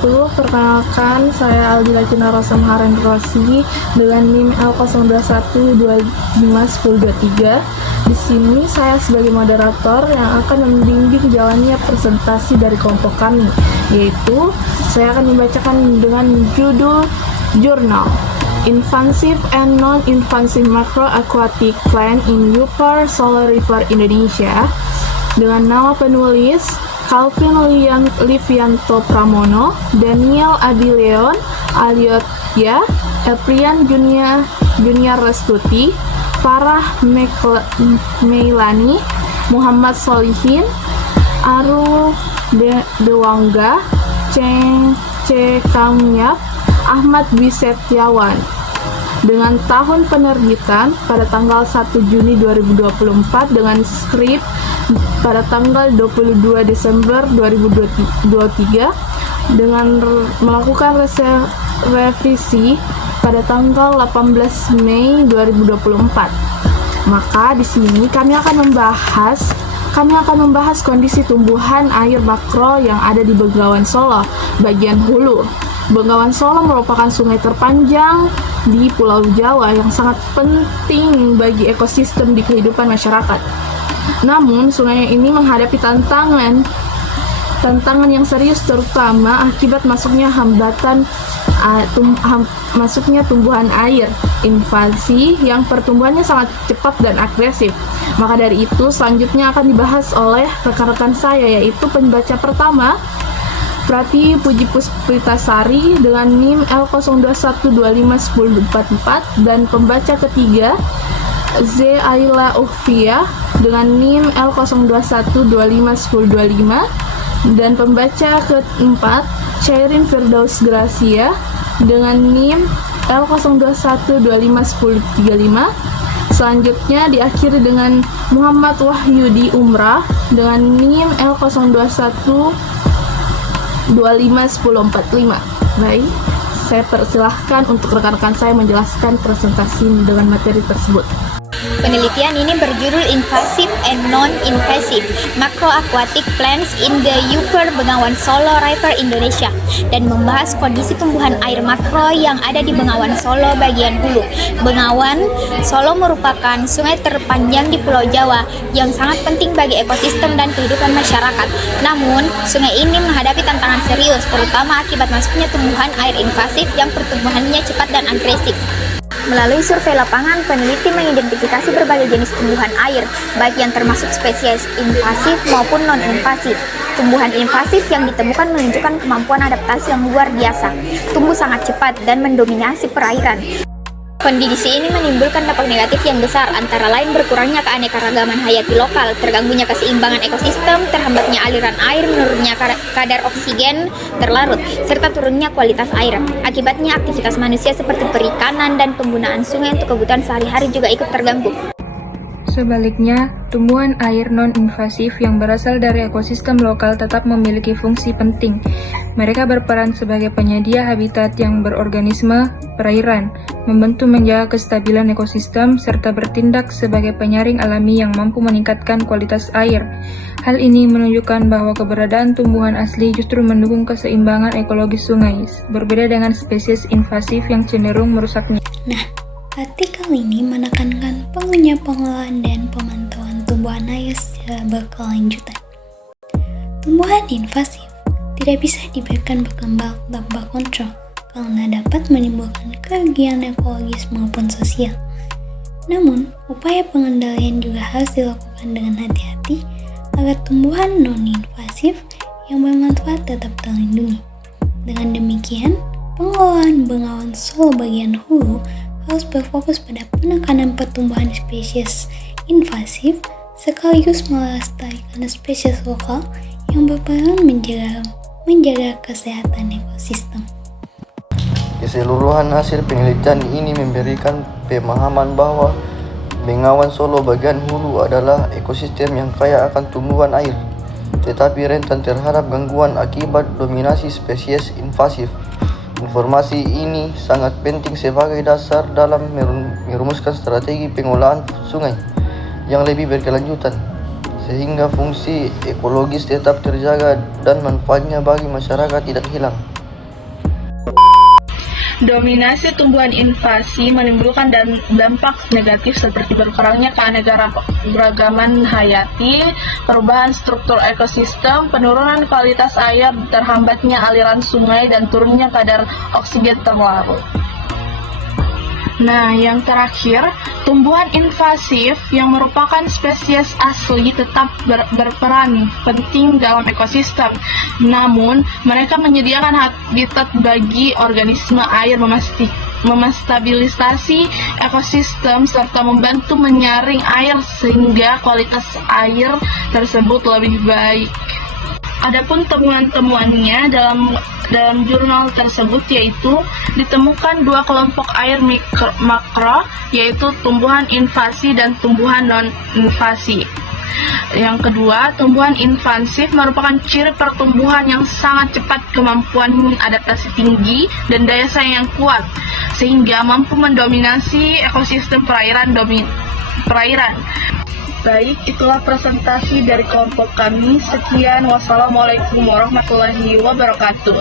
wabarakatuh. Perkenalkan, saya Aldila Cina Rosa Maharani Rossi dengan NIM L02125123. Di sini saya sebagai moderator yang akan membimbing jalannya presentasi dari kelompok kami, yaitu saya akan membacakan dengan judul Jurnal Invasive and Non-Invasive Macro-Aquatic Plant in Upper Solar River Indonesia dengan nama penulis Calvin Livianto Pramono, Daniel Adi Leon, Aliotya, Eprian Junior Restuti, Farah Meilani, Muhammad Solihin, Aru Dewangga, Cheng Kamyap, Ahmad Dwi Setiawan. Dengan tahun penerbitan pada tanggal 1 Juni 2024 dengan skrip pada tanggal 22 Desember 2023 dengan melakukan revisi pada tanggal 18 Mei 2024. Maka di sini kami akan membahas kondisi tumbuhan air makro yang ada di Bengawan Solo bagian hulu. Bengawan Solo merupakan sungai terpanjang di Pulau Jawa yang sangat penting bagi ekosistem di kehidupan masyarakat. Namun, sungai ini menghadapi tantangan yang serius, terutama akibat masuknya masuknya tumbuhan air invasi yang pertumbuhannya sangat cepat dan agresif. Maka dari itu, selanjutnya akan dibahas oleh rekan-rekan saya, yaitu pembaca pertama Prati Puji Puspitasari dengan NIM L02125144 dan pembaca ketiga Z. Aila Ufia dengan NIM L02125125 dan pembaca keempat Syairin Firdaus Gracia dengan NIM L02125135. Selanjutnya diakhiri dengan Muhammad Wahyudi Umrah dengan NIM L02125145. Baik, saya persilahkan untuk rekan-rekan saya menjelaskan presentasi dengan materi tersebut. Penelitian ini berjudul Invasive and Non-Invasive Macro-Aquatic Plants in the Upper Bengawan Solo River Indonesia dan membahas kondisi tumbuhan air makro yang ada di Bengawan Solo bagian hulu. Bengawan Solo merupakan sungai terpanjang di Pulau Jawa yang sangat penting bagi ekosistem dan kehidupan masyarakat. Namun, sungai ini menghadapi tantangan serius, terutama akibat masuknya tumbuhan air invasif yang pertumbuhannya cepat dan agresif. Melalui survei lapangan, peneliti mengidentifikasi berbagai jenis tumbuhan air, baik yang termasuk spesies invasif maupun non-invasif. Tumbuhan invasif yang ditemukan menunjukkan kemampuan adaptasi yang luar biasa, tumbuh sangat cepat dan mendominasi perairan. Kondisi ini menimbulkan dampak negatif yang besar, antara lain berkurangnya keanekaragaman hayati lokal, terganggunya keseimbangan ekosistem, terhambatnya aliran air, menurunnya kadar oksigen terlarut, serta turunnya kualitas air. Akibatnya aktivitas manusia seperti perikanan dan penggunaan sungai untuk kebutuhan sehari-hari juga ikut terganggu. Sebaliknya, tumbuhan air non-invasif yang berasal dari ekosistem lokal tetap memiliki fungsi penting. Mereka berperan sebagai penyedia habitat yang berorganisme perairan, membantu menjaga kestabilan ekosistem, serta bertindak sebagai penyaring alami yang mampu meningkatkan kualitas air. Hal ini menunjukkan bahwa keberadaan tumbuhan asli justru mendukung keseimbangan ekologis sungai, berbeda dengan spesies invasif yang cenderung merusaknya. Nah, artikel ini menekankan pentingnya pengelolaan dan pemantauan tumbuhan air secara berkelanjutan. Tumbuhan invasif tidak bisa dibiarkan berkembang tanpa kontrol karena dapat menimbulkan kerugian ekologis maupun sosial. Namun, upaya pengendalian juga harus dilakukan dengan hati-hati agar tumbuhan non-invasif yang bermanfaat tetap terlindungi. Dengan demikian, pengelolaan Bengawan Solo bagian hulu harus berfokus pada penekanan pertumbuhan spesies invasif sekaligus melestarikan spesies lokal yang berperan menjaga kesehatan ekosistem. Keseluruhan hasil penelitian ini memberikan pemahaman bahwa Bengawan Solo bagian hulu adalah ekosistem yang kaya akan tumbuhan air, tetapi rentan terhadap gangguan akibat dominasi spesies invasif. Informasi ini sangat penting sebagai dasar dalam merumuskan strategi pengolahan sungai yang lebih berkelanjutan, sehingga fungsi ekologis tetap terjaga dan manfaatnya bagi masyarakat tidak hilang. Dominasi tumbuhan invasi menimbulkan dampak negatif seperti berkurangnya keanekaragaman hayati, perubahan struktur ekosistem, penurunan kualitas air, terhambatnya aliran sungai, dan turunnya kadar oksigen terlarut. Nah, yang terakhir, tumbuhan invasif yang merupakan spesies asli tetap berperan penting dalam ekosistem. Namun, mereka menyediakan habitat bagi organisme air, memstabilisasi ekosistem, serta membantu menyaring air sehingga kualitas air tersebut lebih baik. Adapun temuan-temuannya dalam jurnal tersebut yaitu ditemukan dua kelompok air makro, yaitu tumbuhan invasi dan tumbuhan non-invasi. Yang kedua, tumbuhan invasif merupakan ciri pertumbuhan yang sangat cepat, kemampuan adaptasi tinggi, dan daya saing yang kuat, sehingga mampu mendominasi ekosistem perairan. Baik, itulah presentasi dari kelompok kami. Sekian, wassalamualaikum warahmatullahi wabarakatuh.